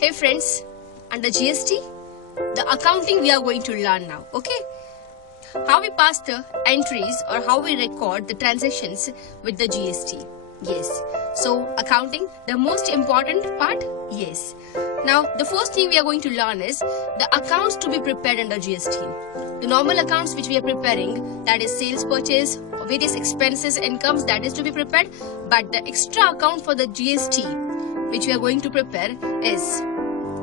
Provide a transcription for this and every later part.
Hey friends, under GST, the accounting we are going to learn now, okay? How we pass the entries or how we record the transactions with the GST. Yes. So accounting, the most important part? Yes. Now the first thing we are going to learn is the accounts to be prepared under GST. The normal accounts which we are preparing, that is sales, purchase, various expenses, incomes, that is to be prepared. But the extra account for the GST which we are going to prepare is,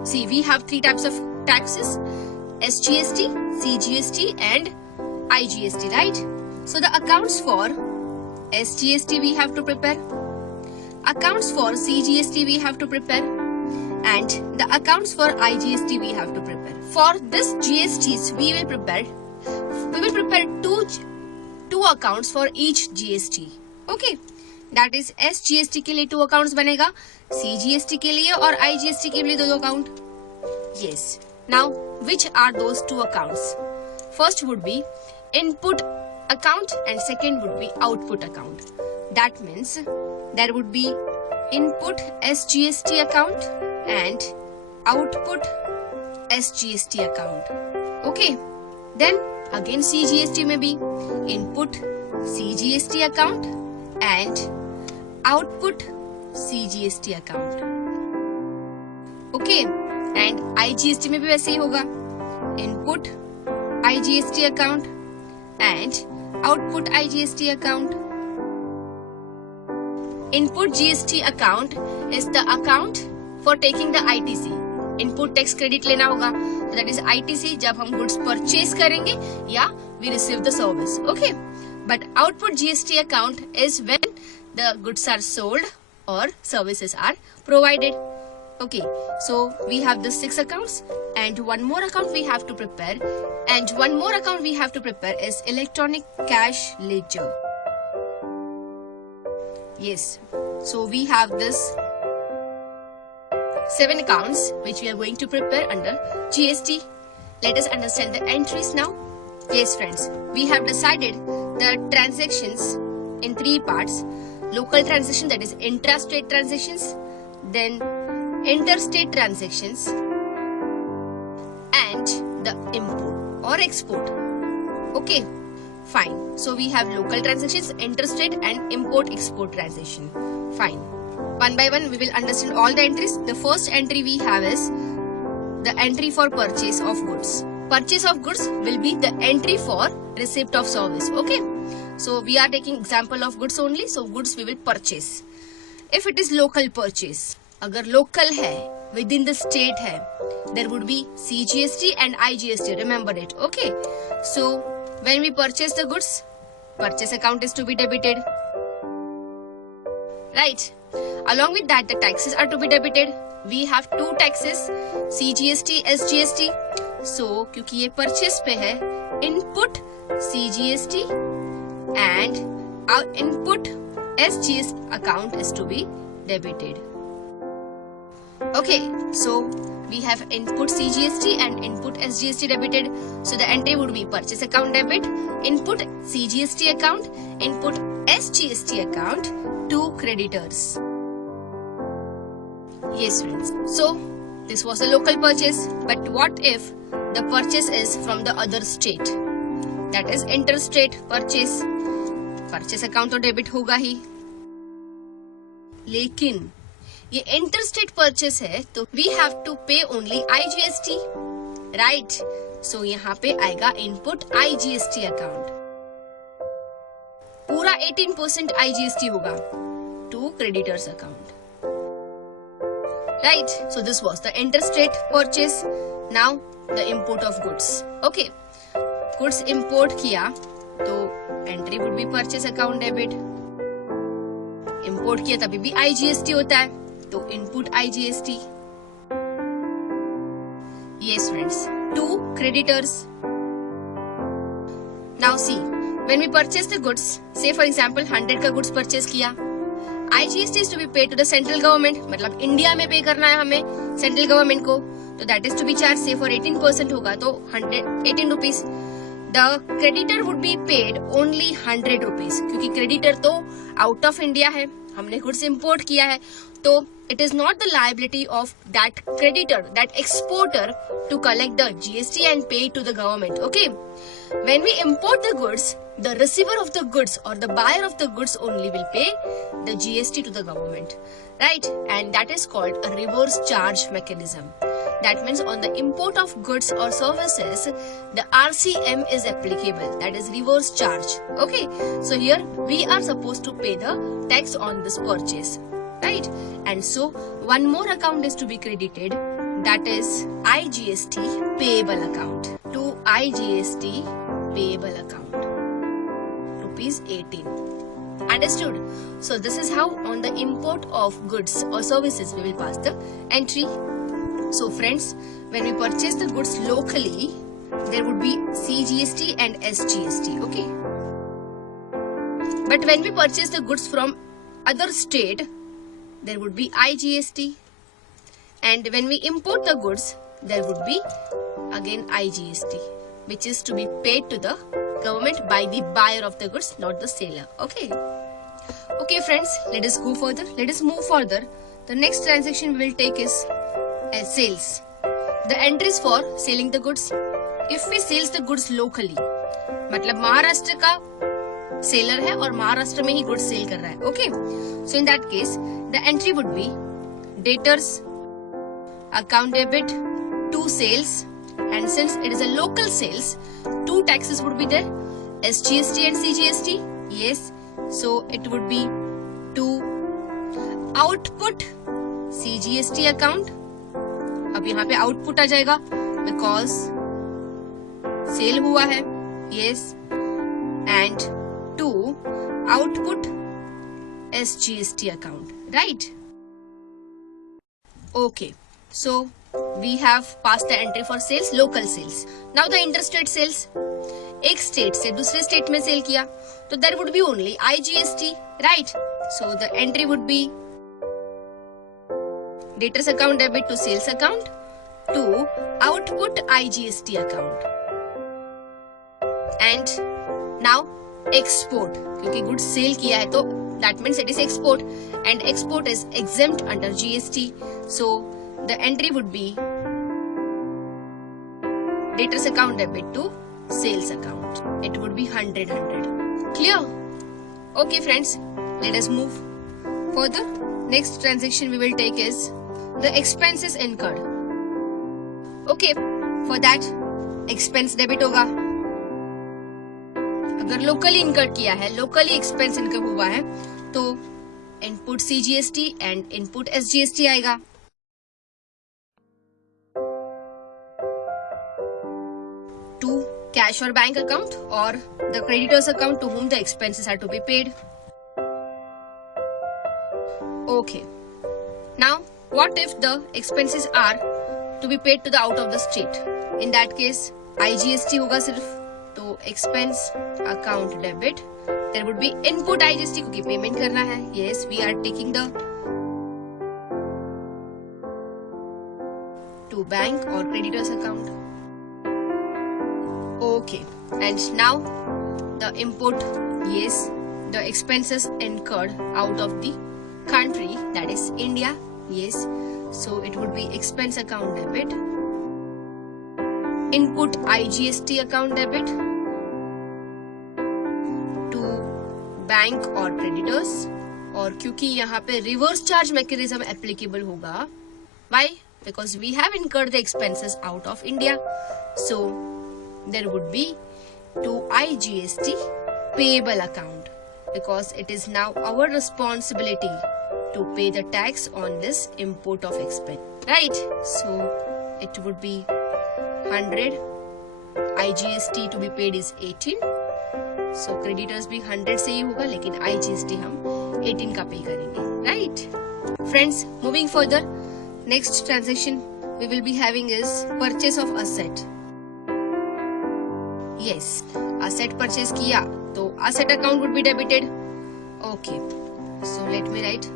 see, we have three types of taxes: SGST, CGST and IGST, right? So the accounts for SGST we have to prepare, accounts for CGST we have to prepare, and the accounts for IGST we have to prepare. For this GSTs we will prepare two accounts for each GST. Okay, that is SGST के लिए 2 accounts बनेगा, CGST के लिए और IGST के लिए 2 account. Yes. Now which are those 2 accounts? First would be input account and second would be output account. That means there would be input SGST account and output SGST account. Okay. Then again CGST may be input CGST account and output CGST account. Okay. And IGST में भी वैसे ही होगा, input IGST account and output IGST account. Input GST account is the account for taking the ITC. Input tax credit लेना होगा, so that is ITC जब हम goods purchase करेंगे या we receive the service. Okay. But output GST account is when the goods are sold or services are provided. Okay, so we have the 6 accounts and one more account we have to prepare, and one more account we have to prepare is electronic cash ledger. Yes, so we have this 7 accounts which we are going to prepare under GST. Let us understand the entries now. Yes friends, we have decided the transactions in 3 parts: local transaction, that is intrastate transactions, then interstate transactions, and the import or export. Okay, fine. So we have local transactions, interstate and import export transaction. Fine. One by one we will understand all the entries. The first entry we have is the entry for purchase of goods. Purchase of goods will be the entry for receipt of service. Okay, so we are taking example of goods only, so goods we will purchase. If it is local purchase, अगर local है, within the state है, there would be CGST and IGST. Remember it. Okay. So when we purchase the goods, purchase account is to be debited. Right. Along with that, the taxes are to be debited. We have 2 taxes, CGST, SGST. So क्योंकि ये purchase पे है, input CGST and our input SGST account is to be debited. Okay, so we have input CGST and input SGST debited. So the entry would be purchase account debit, input CGST account, input SGST account to creditors. Yes friends, so this was a local purchase, but what if the purchase is from the other state? That is interstate purchase. Purchase account तो debit होगा ही, लेकिन ये interstate purchase है तो we have to pay only IGST, right? So यहाँ पे आएगा input IGST account. पूरा 18% IGST होगा to creditors account, right? So this was the interstate purchase. Now the import of goods. Okay, goods import किया तो entry would be purchase account debit. Import किया तभी भी IGST होता है तो input IGST. Yes friends, to creditors. Now see, when we purchase the goods, say for example 100 का goods purchase किया, IGST is to be paid to the central government, मतलब India में पे करना है हमें सेंट्रल गवर्नमेंट को, तो that is to be charged, say for 18% होगा तो 18 rupees. The creditor would be paid only 100 rupees क्योंकि creditor तो out of India है, हमने गुड्स इंपोर्ट किया है, तो it is not the liability of that creditor, that exporter to collect the GST and pay it to the government. Okay, when we import the goods, the receiver of the goods or the buyer of the goods only will pay the GST to the government, right? And that is called a reverse charge mechanism. That means on the import of goods or services, the RCM is applicable, that is reverse charge. Okay, so here we are supposed to pay the tax on this purchase, right? And so one more account is to be credited, that is IGST payable account. To IGST payable account, rupees 18. Understood? So this is how on the import of goods or services we will pass the entry. So friends, when we purchase the goods locally, there would be CGST and SGST, okay? But when we purchase the goods from other state, there would be IGST. And when we import the goods, there would be again IGST, which is to be paid to the government by the buyer of the goods, not the seller, okay? Okay friends, let us go further. Let us move further. The next transaction we will take is sales. The entries for selling the goods. If we sales the goods locally, मतलब महाराष्ट्र का seller है और महाराष्ट्र में ही goods sale कर रहा है, okay? So in that case, the entry would be debtors account debit to sales, and since it is a local sales, two taxes would be there, SGST and CGST. Yes, so it would be to output CGST account. अब यहाँ पे output आ जाएगा because sale हुआ है, yes, and to output SGST account, right? Okay, so we have passed the entry for sales, local sales. Now the interstate sales. एक state से दूसरे state में सेल किया तो there would be only IGST, right? So the entry would be debtors account debit to sales account to output IGST account. And now export, क्योंकि goods cell किया है तो that means it is export, and export is exempt under GST. So the entry would be debtors account debit to sales account. It would be 100. Clear? Okay friends, let us move further. Next transaction we will take is the expenses incurred. Okay, for that expense debit होगा. अगर locally incurred किया है, locally expense incur हुआ है, तो input CGST and input SGST आएगा. To cash or bank account or the creditor's account to whom the expenses are to be paid. Okay. Now, what if the expenses are to be paid to the out of the state? In that case, IGST होगा सिर्फ, तो expense account debit. There would be input IGST क्योंकि payment करना है. Yes, we are taking the to bank or creditor's account. Okay, and now the input, yes, the expenses incurred out of the country, that is India. Yes, so it would be expense account debit, input IGST account debit to bank or creditors. और क्योंकि यहाँ पे reverse charge mechanism applicable होगा, why? Because we have incurred the expenses out of India, so there would be to IGST payable account, because it is now our responsibility to pay the tax on this import of expense, right? So it would be 100, IGST to be paid is 18, so creditors भी 100 से ही होगा, लेकिन IGST हम 18 का पे करेंगे, right? Friends, moving further, next transaction we will be having is purchase of asset. Yes, asset purchase किया तो asset account would be debited. Okay, so let me write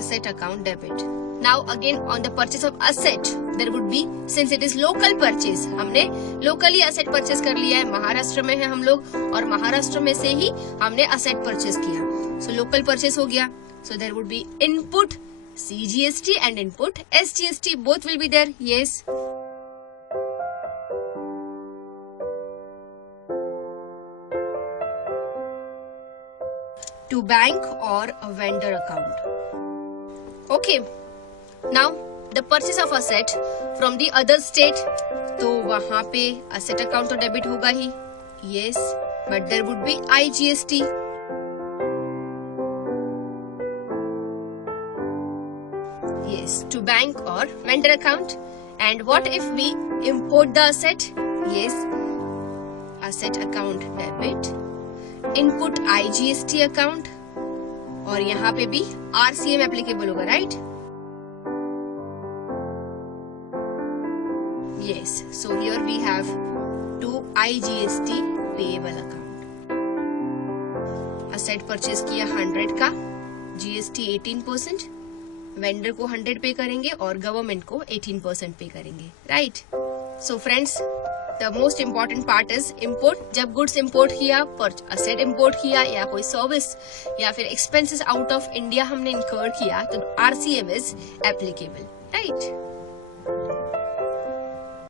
asset account debit. Now again on the purchase of asset there would be, since it is local purchase, हमने locally asset purchase कर लिया है, महाराष्ट्र में है हम लोग और महाराष्ट्र में से ही हमने asset purchase किया, so local purchase हो गया. So there would be input CGST and input SGST, both will be there. Yes. To bank or a vendor account. Okay. Now the purchase of asset from the other state, तो वहाँ पे asset account तो debit होगा ही. Yes, but there would be IGST. Yes, to bank or vendor account. And what if we import the asset? Yes, asset account debit, input IGST account, और यहाँ पे भी RCM applicable होगा, right? Yes, so here we have two IGST payable account. Asset purchase किया 100 का, GST 18%, vendor को 100 पे करेंगे और government को 18% पे करेंगे, right? So friends, the most important part is import. जब goods import किया, asset import किया या कोई service या फिर expenses out of India हमने incur किया, तो RCM is applicable, right?